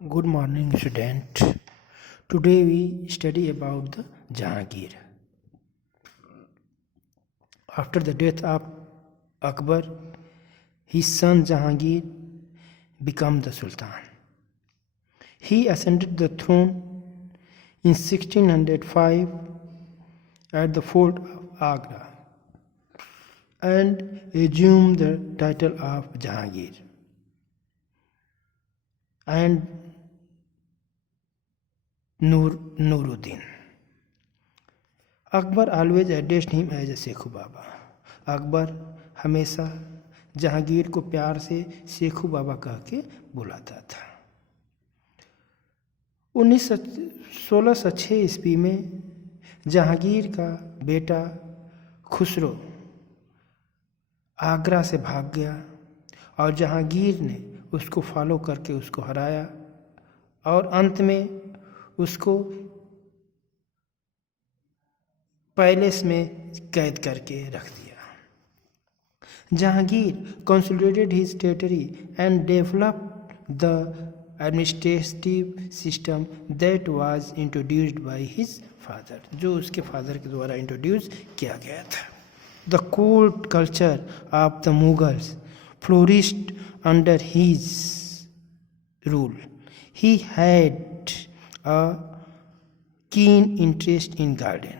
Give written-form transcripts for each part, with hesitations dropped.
Good morning, student. Today we study about the Jahangir. After the death of Akbar, his son Jahangir became the Sultan. He ascended the throne in 1605 at the fort of Agra and assumed the title of Jahangir. And Nuruddin. Akbar always addressed him as a Sekhu Baba. Akbar हमेशा जहांगीर को प्यार से शेखू बाबा कह के बुलाता था। 1606 ईस्वी में जहांगीर का बेटा खुसरो आगरा से भाग गया और जहांगीर ने उसको फॉलो करके उसको हराया और अंत में उसको पैलेस में कैद करके रख दिया। Jahangir consolidated his territory and developed the administrative system that was introduced by his father, जो उसके फादर के द्वारा इंट्रोड्यूस किया गया था। The court culture of the Mughals flourished under his rule. He had a keen interest in garden.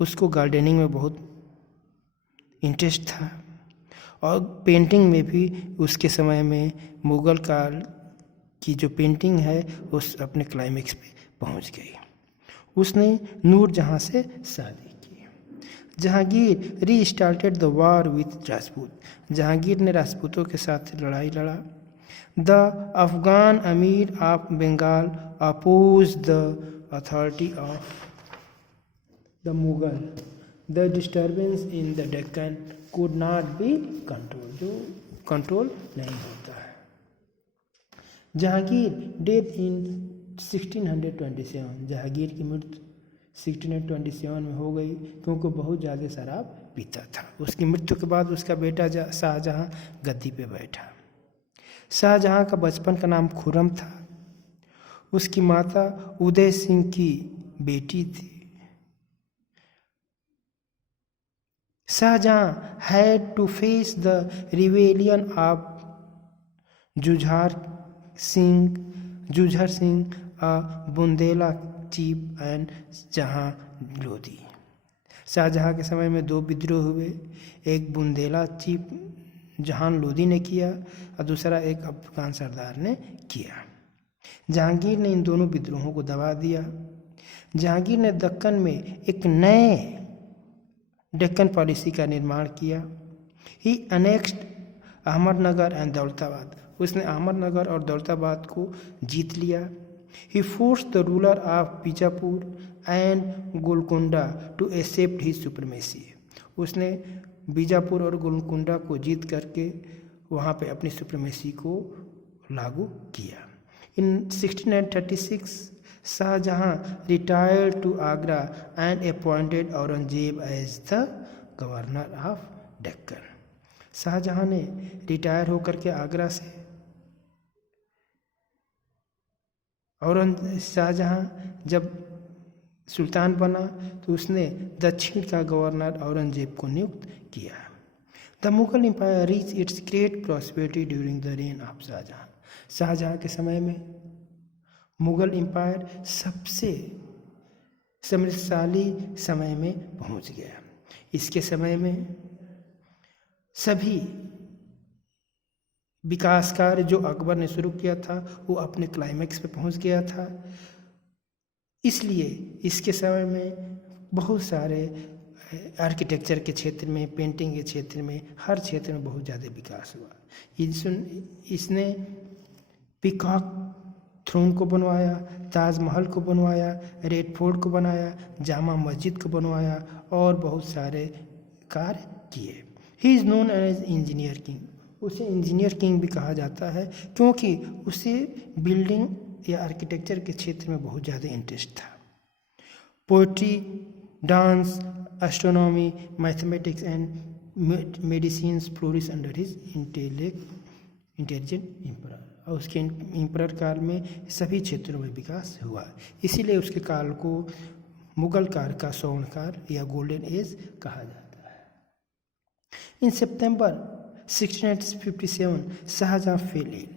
उसको gardening में बहुत इंटरेस्ट था और पेंटिंग में भी उसके समय में मुग़ल काल की जो पेंटिंग है उस अपने क्लाइमेक्स पे पहुंच गई। उसने नूरजहां से शादी की। Jahangir restarted the war with Rajput. Jahangir ने राजपूतों के साथ लड़ाई लड़ा। The Afghan amir of Bengal oppose the authority of the Mughal. The disturbance in the Deccan could not be controlled, जो कंट्रोल नहीं होता है। Jahangir death in 1627। जहांगीर की मृत्यु 1627 में हो गई क्योंकि बहुत ज़्यादा शराब पीता था। उसकी मृत्यु के बाद उसका बेटा शाहजहां गद्दी पे बैठा। शाहजहां का बचपन का नाम खुर्रम था। उसकी माता उदय सिंह की बेटी थी। Shahjahan had to face the rebellion of Jujhar Singh, a Bundela chief, and Jahan Lodi. Shahjahan के समय में दो विद्रोह हुए। एक बुंदेला चीफ जहान लोदी ने किया और दूसरा एक अफगान सरदार ने किया। जहांगीर ने इन दोनों विद्रोहों को दबा दिया। जहांगीर ने दक्कन में एक नए डेक्कन पॉलिसी का निर्माण किया। He annexed Ahmednagar and Daulatabad. उसने अहमदनगर और दौलताबाद को जीत लिया। He forced the ruler of Bijapur and Golconda to accept his supremacy. उसने बीजापुर और गोलकुंडा को जीत करके वहाँ पे अपनी सुप्रीमेसी को लागू किया। इन 1636 Shahjahan retired to Agra and appointed Aurangzeb as the governor of Deccan. Shahjahan ने रिटायर होकर के आगरा से शाहजहां जब सुल्तान बना तो उसने दक्षिण का गवर्नर औरंगजेब को नियुक्त किया। The Mughal empire reach its great prosperity during the reign of Shah Jahan. Shah Jahan के समय में मुगल एम्पायर सबसे समृद्धशाली समय में पहुंच गया। इसके समय में सभी विकास कार्य जो अकबर ने शुरू किया था वो अपने क्लाइमेक्स पे पहुंच गया था। इसलिए इसके समय में बहुत सारे आर्किटेक्चर के क्षेत्र में, पेंटिंग के क्षेत्र में, हर क्षेत्र में बहुत ज़्यादा विकास हुआ। इसने पीकॉक थ्रोन को बनवाया, ताजमहल को बनवाया, रेड फोर्ट को बनाया, जामा मस्जिद को बनवाया और बहुत सारे कार्य किए। He is known as engineer king. उसे इंजीनियर किंग भी कहा जाता है क्योंकि उसे बिल्डिंग या आर्किटेक्चर के क्षेत्र में बहुत ज़्यादा इंटरेस्ट था। Poetry, dance, astronomy, mathematics and medicine flourish under his intelligent emperor. और उसके इम्परर काल में सभी क्षेत्रों में विकास हुआ। इसीलिए उसके काल को मुगल काल का स्वर्ण काल या गोल्डन एज कहा जाता है। इन सितंबर 1657 Shahjahan fell ill.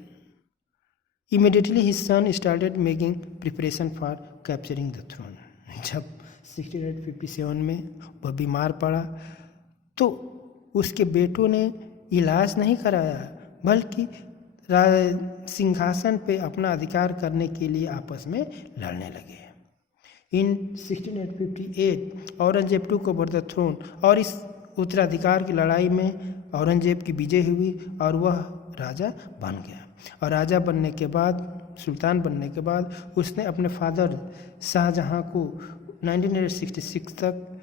Immediately his son started making preparation for capturing the throne. जब 1657 में वह बीमार पड़ा तो उसके बेटों ने इलाज नहीं कराया, बल्कि सिंहासन पे अपना अधिकार करने के लिए आपस में लड़ने लगे। इन 1658 Aurangzeb took over the throne, और इस उत्तराधिकार की लड़ाई में औरंगजेब की विजय हुई और वह राजा बन गया। और राजा बनने के बाद, सुल्तान बनने के बाद, उसने अपने फादर शाहजहां को 1966 तक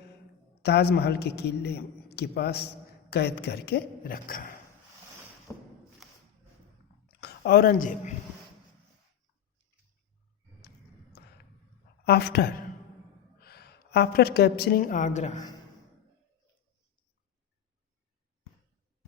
ताजमहल के किले के पास कैद करके रखा। Aurangzeb after capturing Agra